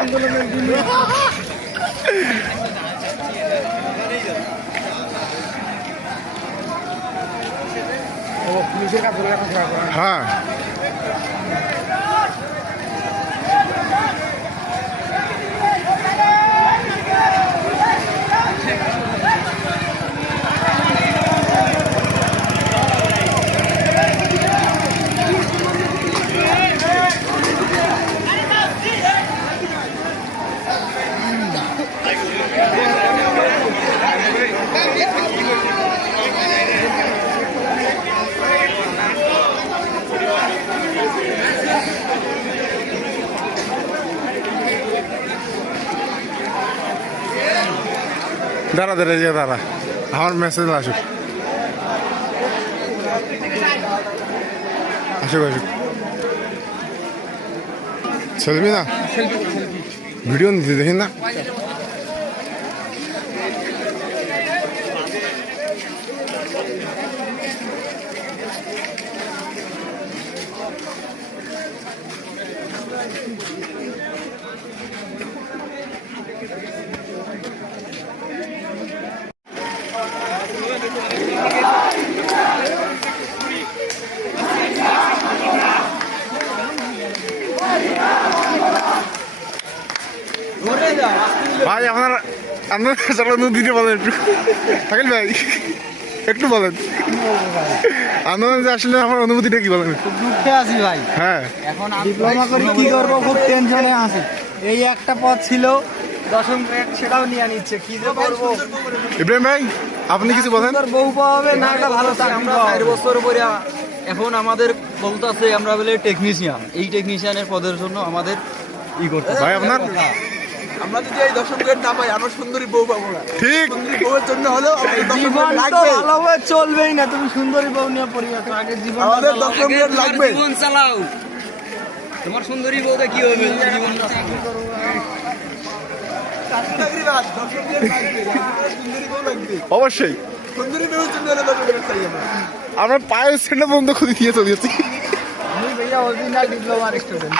আন্দোলনের দিনে পুলিশের কাছে হ্যাঁ দাঁড়া দাঁড়া যে দাঁড়া আমার মেসেজ আসুক আসুক আসুক সেলফি না ভিডিও নিতে দেখেন না ভাই আপনার নদীতে বলেন একটু থাকেন ভাই একটু বলেন আন্দোলন যে আসলে আমার অনুভূতিটা কি বলেন? খুব দুঃখে আছি ভাই। হ্যাঁ এখন ডিপ্লোমা করে কি করবো, খুব টেনশনে আছি। এই একটা পথ ছিল দশম গ্রেড, সেটাও নিয়ে নিচ্ছে, কি যে করবো। ইব্রাহিম ভাই আপনি কিছু বলেন? বউ পাওয়া হবে না, একটা ভালো চাকরি আমরা পাওয়া 4 হবে। বছর পরে এখন আমাদের বলতেছে আমরা বলে টেকনিশিয়ান, এই টেকনিশিয়ানের পদের জন্য আমাদের ই করতে ভাই আপনার আমরা যদি এই দশম গ্রেড না পাই, আমরা সুন্দরী বউ পাবো না। ঠিক সুন্দরী বউয়ের জন্য হলেও আমাদের দশম জীবন গ্রেড তো লাগবে। ভালোভাবে চলবেই না, তুমি সুন্দরী বউ নিয়ে পড়ে আছো, আগে জীবন আমাদের দশম গ্রেড লাগবে। জীবন চালাও, তোমার সুন্দরী বউতে কি হবে জীবন? চাকরি বাদ, দশম গ্রেড লাগবে। আমাদের সুন্দরী বউ লাগবে। অবশ্যই সুন্দরী বউয়ের জন্য হলে দশম গ্রেড চাই আমরা। আমরা পায়ের সেন্টার পর্যন্ত খুঁজে দিয়ে চলে যাচ্ছি আমি ভাইয়া অরিজিনাল ডিপ্লোমার স্টুডেন্ট।